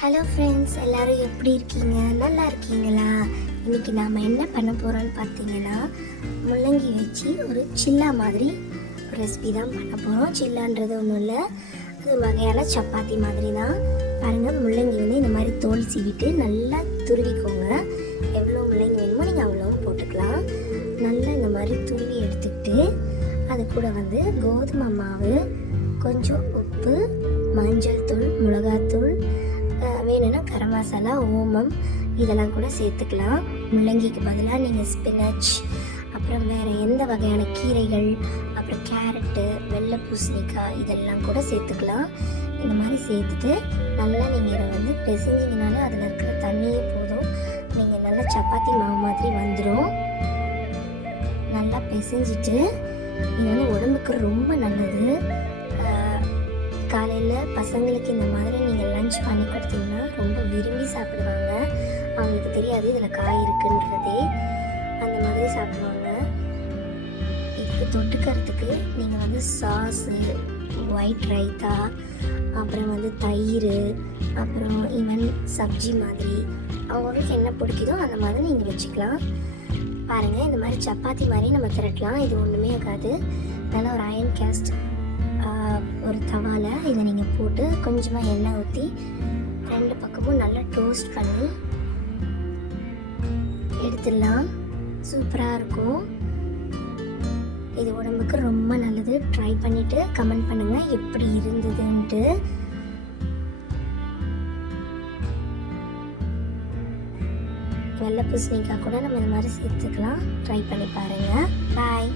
Hello friends, எல்லோரும் எப்படி இருக்கீங்க? நல்லா இருக்கீங்களா? இன்றைக்கி நாம் என்ன பண்ண போகிறோன்னு பார்த்தீங்கன்னா, முள்ளங்கி வச்சு ஒரு சில்லா மாதிரி ஒரு ரெசிபி தான் பண்ண போகிறோம். சில்லான்றது ஒன்றும் இல்லை, அது ஒரு வகையான சப்பாத்தி மாதிரி தான். பாருங்கள், முள்ளங்கி வந்து இந்த மாதிரி தோல் சீவிட்டு நல்லா துருவிக்கோங்க. எவ்வளோ முள்ளங்கி வேணுமோ நீங்கள் அவ்வளோவும் போட்டுக்கலாம். நல்லா இந்த மாதிரி துருவி எடுத்துக்கிட்டு அது கூட வந்து கோதுமை மாவு, கொஞ்சம் உப்பு, மஞ்சள் தூள், மிளகாத்தூள், வேணும்னா கரம் மசாலா, ஓமம் இதெல்லாம் கூட சேர்த்துக்கலாம். முள்ளங்கிக்கு பதிலாக நீங்கள் ஸ்பினச், அப்புறம் வேறு எந்த வகையான கீரைகள், அப்புறம் கேரட்டு, வெள்ளை பூசணிக்காய் இதெல்லாம் கூட சேர்த்துக்கலாம். இந்த மாதிரி சேர்த்துட்டு நல்லா நீங்கள் இதை வந்து பிசைஞ்சிங்கனாலே அதில் இருக்கிற தண்ணியே போதும். நீங்கள் நல்லா சப்பாத்தி மாவு மாதிரி வந்துடும். நல்லா பிசைஞ்சிட்டு இது வந்து உடம்புக்கு ரொம்ப நல்லது. காலையில் பசங்களுக்கு இந்த மாதிரி நீங்கள் லஞ்ச் பண்ணி கொடுத்தீங்கன்னா ரொம்ப விரும்பி சாப்பிடுவாங்க. அவங்களுக்கு தெரியாது இதில் காய் இருக்குன்றதே, அந்த மாதிரி சாப்பிடுவாங்க. இதுக்கு தொட்டுக்கிறதுக்கு நீங்கள் வந்து சாஸு, ஒயிட் ரைத்தா, அப்புறம் வந்து தயிர், அப்புறம் ஈவன் சப்ஜி மாதிரி அவங்களுக்கு என்ன பிடிக்குதோ அந்த மாதிரி நீங்கள் வச்சுக்கலாம். பாருங்கள், இந்த மாதிரி சப்பாத்தி மாதிரி நம்ம திரட்டலாம். இது ஒன்றுமே ஆகாது. நல்லா ஒரு அயன் கேஸ்ட் ஒரு தவாவில் இதை நீங்கள் போட்டு கொஞ்சமாக எண்ணெய் ஊற்றி 2 பக்கமும் நல்லா டோஸ்ட் பண்ணி எடுத்துடலாம். சூப்பராக இருக்கும். இது உடம்புக்கு ரொம்ப நல்லது. ட்ரை பண்ணிவிட்டு கமெண்ட் பண்ணுங்கள் எப்படி இருந்ததுன்ட்டு. வெள்ளை பூசணிக்காய் கூட நம்ம இந்த மாதிரி சேர்த்துக்கலாம். ட்ரை பண்ணி பாருங்கள். பாய்.